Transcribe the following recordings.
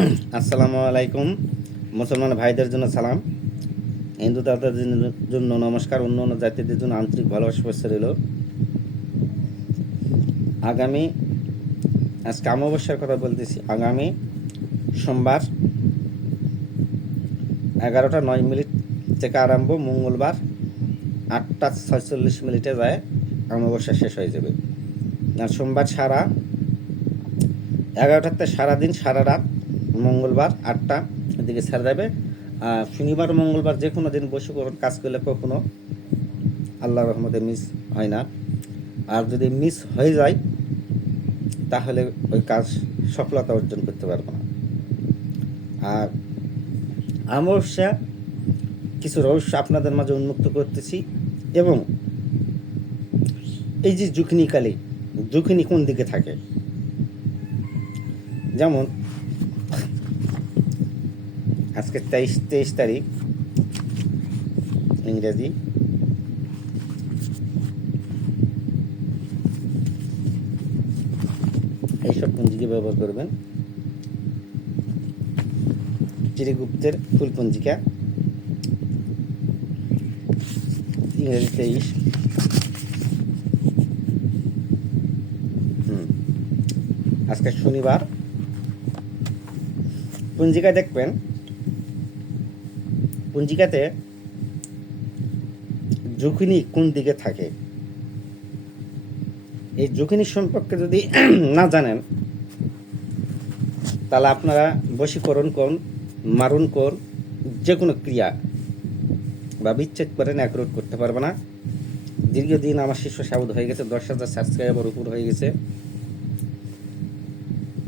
আসসালামু আলাইকুম। মুসলমান ভাইদের জন্য সালাম। হিন্দু দাদাদের জন্য নমস্কার। অন্য অন্য জাতিদের জন্য আন্তরিক ভালোবাসা শুভেচ্ছা রইল। আগামী আজকে অমাবস্যার কথা বলতেছি। আগামী সোমবার এগারোটা নয় মিনিট থেকে আরম্ভ মঙ্গলবার আটটা ছয়চল্লিশ মিনিটে যায়। অমাবস্যা শেষ হয়ে যাবে। আর সোমবার সারা এগারোটাতে সারাদিন, সারা রাত মঙ্গলবার আটটা, এদিকে ছেড়ে আর শনিবার মঙ্গলবার যে কোনো দিন বসে কাজ করলে কখনো আল্লাহ রহমতে মিস হয় না। আর যদি মিস হয়ে যায়, তাহলে ওই কাজ সফলতা অর্জন করতে পারব না। আর অমাবস্যা কিছু রহস্য আপনাদের মাঝে উন্মুক্ত করতেছি এবং এই যে যুখনিকালী যুখনি কোন দিকে থাকে? যেমন আজকে তেইশ তেইশ তারিখ, ইংরেজি। এইসব পঞ্জিকা ব্যবহার করবেন। চিরিগুপ্তের ফুল পঞ্জিকা। ইংরেজি তেইশ। আজকে শনিবার। পঞ্জিকা দেখবেন। পঞ্জিকাতে ঝুঁকিনি কোন দিকে থাকে? এই ঝুঁকিনি সম্পর্কে যদি না জানেন, তাহলে আপনারা বশীকরণ করুন, মারণ কোন যে কোনো ক্রিয়া বা বিচ্ছেদ করেন একরোধ করতে পারবে না। দীর্ঘদিন আমার শিষ্য সাবুদ হয়ে গেছে, দশ হাজার সাবস্ক্রাইবার উপর হয়ে গেছে।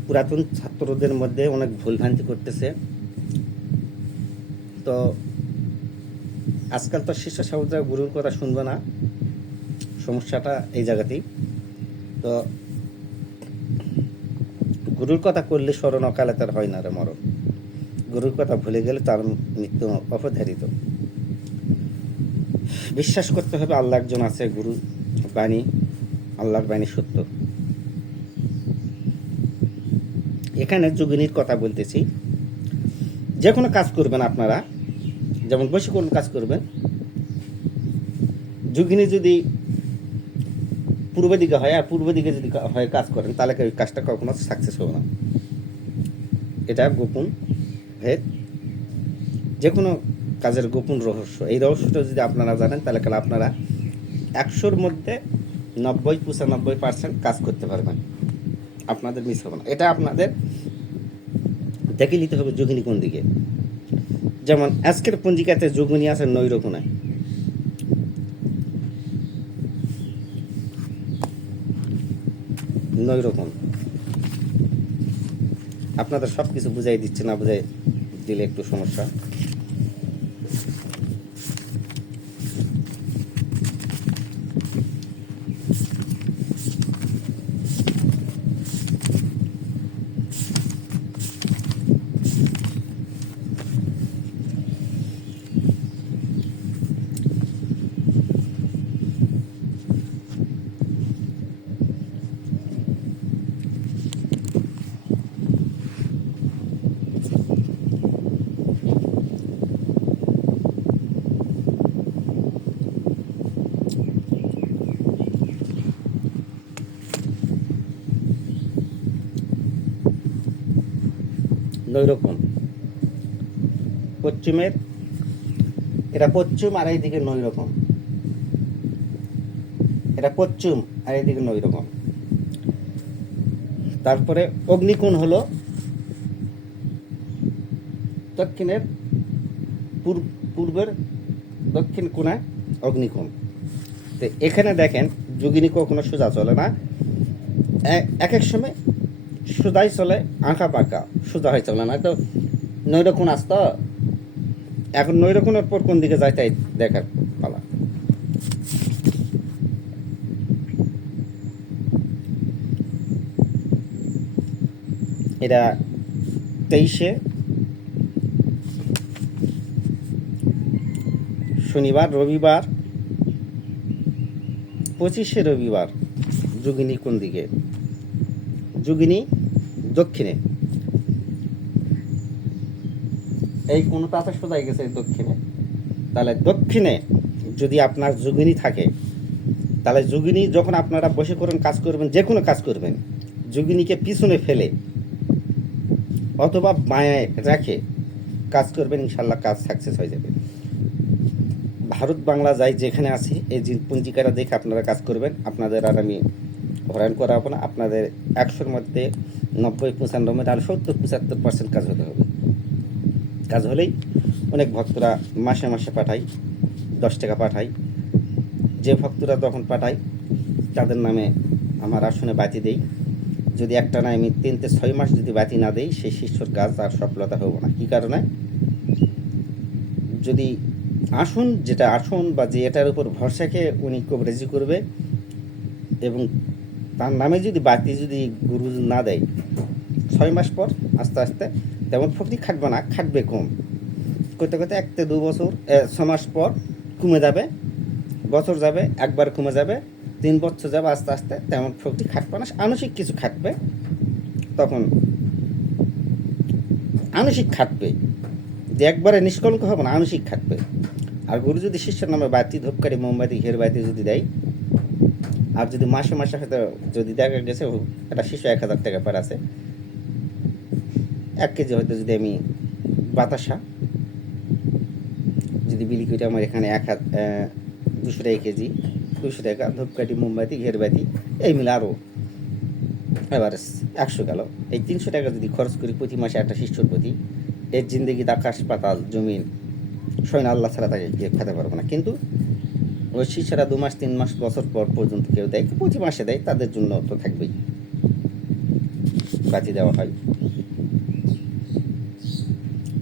পুরাতন ছাত্রদের মধ্যে অনেক ভুলভ্রান্তি করতেছে। তো আজকাল তো শিষ্য সাবুদরা গুরুর কথা শুনবে না। সমস্যাটা এই জায়গাতেই। তো গুরুর কথা করলে স্মরণ অকালে তার হয় না রে মরণ। গুরুর কথা ভুলে গেলে তার মৃত্যু অপধারিত। বিশ্বাস করতে হবে আল্লাহ একজন আছে, গুরু বাণী, আল্লাহর বাণী সত্য। এখানে যোগিনীর কথা বলতেছি। যে কোনো কাজ করবেন আপনারা। যেমন কোন কাজ করবেন, যোগিনী যদি পূর্ব দিকে হয় আর পূর্ব দিকে যদি হয় কাজ করেন, তাহলে ওই কাজটা কখনো সাকসেস হবে না। এটা গোপন ভেদ। যে কোনো কাজের গোপন রহস্য। এই রহস্যটা যদি আপনারা জানেন, তাহলে কাল আপনারা একশোর মধ্যে নব্বই, পঁচানব্বই পার্সেন্ট কাজ করতে পারবেন। আপনাদের মিস হবে না। এটা আপনাদের দেখে নিতে হবে যোগিনী কোন দিকে। যেমন আজকের পঞ্জিকাতে যোগিনী আছে নৈরকোনায় নৈরকম আপনাদের সব কিছু বুঝাই দিচ্ছে, না বুঝাই দিলে একটু সমস্যা। নৈরকম পশ্চিমের, এটা পশ্চিম আর এইদিকে নৈরকম এটা পশ্চিম আর এইদিকে নৈরকম তারপরে অগ্নিকোণ হলো দক্ষিণের পূর্ব, পূর্বের দক্ষিণ কোণে অগ্নিকোণ। তো এখানে দেখেন, যোগিনী কখনো সোজা চলে না। এক এক সময় সোজাই চলে আঁকা পাকা। সোজা হয়ে চলে না। তো নৈরকোণ আসতো এখন নৈরকোণের পর কোন দিকে যায় তাই দেখার পালা। এটা তেইশে শনিবার, রবিবার, পঁচিশে রবিবার, যোগিনী কোন দিকে? যোগিনী দক্ষিণে। এই কোনোটা আছে সোজাই গেছে দক্ষিণে। তাহলে দক্ষিণে যদি আপনার যোগিনী থাকে, তাহলে যোগিনী যখন আপনারা বসে করেন কাজ করবেন, যে কোনো কাজ করবেন, যোগিনীকে পিছনে ফেলে অথবা বাঁয়ে রেখে কাজ করবেন ইনশাল্লাহ কাজ সাকসেস হয়ে যাবে। ভারত বাংলা যাই যেখানে আছে, এই যে পঞ্জিকারা দেখে আপনারা কাজ করবেন। আপনাদের আর আমি হরান হবে না। আপনাদের একশোর মধ্যে নব্বই পঁচানব্বই আর সত্তর পঁচাত্তর পার্সেন্ট কাজ হতে হবে। কাজ হলেই অনেক ভক্তরা মাসে মাসে পাঠায়, দশ টাকা পাঠায়। যে ভক্তরা তখন পাঠায়, তাদের নামে আমার আসনে বাতি দেই। যদি একটা না, আমি তিন থেকে ছয় মাস যদি বাতি না দেই, সেই শিষ্যর কাজ আর সফলতা হব না। কী কারণে? যদি আসন, যেটা আসন বা যে এটার উপর ভরসাকে উনি কবরেজি করবে এবং তার নামে যদি বাতি যদি গুরু না দেয়, ছয় মাস পর আস্তে আস্তে তেমন ফকরি খাটবে না, খাটবে কম। করতে করতে এক দু বছর ছ মাস পর কমে যাবে, বছর যাবে, একবার কমে যাবে, তিন বছর যাবে, আস্তে আস্তে তেমন ফকরি খাটবে না, আনুষিক কিছু খাটবে, তখন আনুষিক খাটবে। যে একবারে নিষ্কলঙ্ক হবে না, আনুষিক খাটবে। আর গুরু যদি শিষ্যের নামে বাতি ধূপকারি মোমবাতি ঘের বাতি যদি দেয় আর যদি মাসে মাসে হয়তো যদি দেখা গেছে একটা শিশু এক হাজার টাকা পার আছে। এক কেজি হয়তো যদি আমি বাতাসা, যদি বিলি করে আমার এখানে এক হাত দুশো টাকা কেজি, দুশো টাকা, ধূপকাঠি, মোমবাতি, ঘেরবাতি, এই মিলে আরও এবার একশো গেল। এই তিনশো টাকা যদি খরচ করি প্রতি মাসে একটা শিষ্যর প্রতি, এর জিন্দগি আকাশ পাতাল জমিন স্বয়ং আল্লাহ ছাড়া তাকে খেতে পারব না। কিন্তু ওই শিষ্যরা দু মাস, তিন মাস, বছর পর পর্যন্ত কেউ দেয় প্রতি মাসে দেয়, তাদের জন্য তো থাকবেই। বাতি দেওয়া হয়।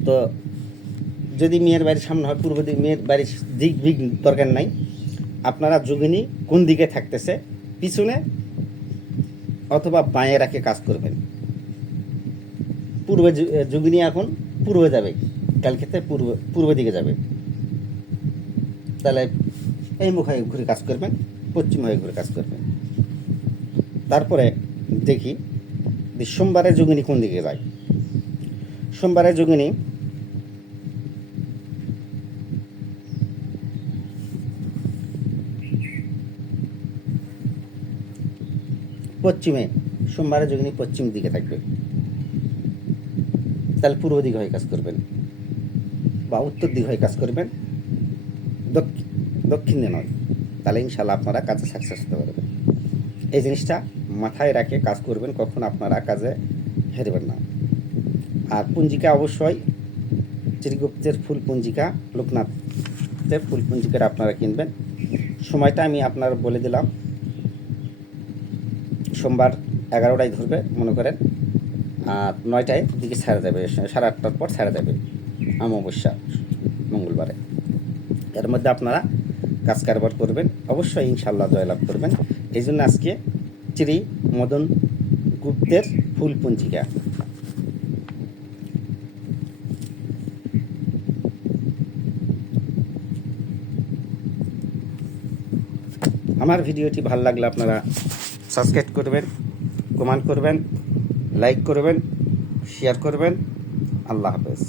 তো যদি মেয়ের বাড়ির সামনে হয়, পূর্ব দিক মেয়ের বাড়ির দিক দিক দরকার নাই। আপনারা যোগিনী কোন দিকে থাকতেছে, পিছনে অথবা বাঁয়ে রাখে কাজ করবেন। পূর্বে যোগিনী এখন পূর্বে যাবে কালকেতে পূর্ব পূর্ব দিকে যাবে। তাহলে এই মুখ ঘুরে কাজ করবেন, পশ্চিম হয়ে ঘুরে কাজ করবেন। তারপরে দেখি যে সোমবারের যোগিনী কোন দিকে যায়। সোমবারের যোগিনী পশ্চিমে, সোমবারের যোগিনী পশ্চিম দিকে থাকবে। তাহলে পূর্ব দিকে হয়ে কাজ করবেন বা উত্তর দিকে হয়ে কাজ করবেন। দক্ষিণ দক্ষিণে নয়। তাহলে ইনশাল্লাহ আপনারা কাজে সাকসেস হতে পারবেন। এই জিনিসটা মাথায় রাখে কাজ করবেন, কখন আপনারা কাজে হেরবেন না। আর পুঞ্জিকা অবশ্যই চিরগুপ্তের ফুল পুঞ্জিকা, লোকনাথের ফুল পুঞ্জিকার আপনারা কিনবেন। সময়টা আমি আপনার বলে দিলাম। সোমবার এগারোটায় ধরবে, মনে করেন। আর নয়টায় দিকে ছাড়া যাবে, সাড়ে আটটার পর ছাড়া যাবে। অমাবস্যা, মঙ্গলবারে। এর মধ্যে আপনারা কাজ কারবার করবেন, অবশ্যই ইনশাল্লাহ জয়লাভ করবেন। এই জন্য আজকে শ্রী মদন গুপ্তের ফুল পঞ্জিকা। আমার ভিডিওটি ভালো লাগলে আপনারা সাবস্ক্রাইব করবেন, কমেন্ট করবেন, লাইক করবেন, শেয়ার করবেন। আল্লাহ হাফেজ।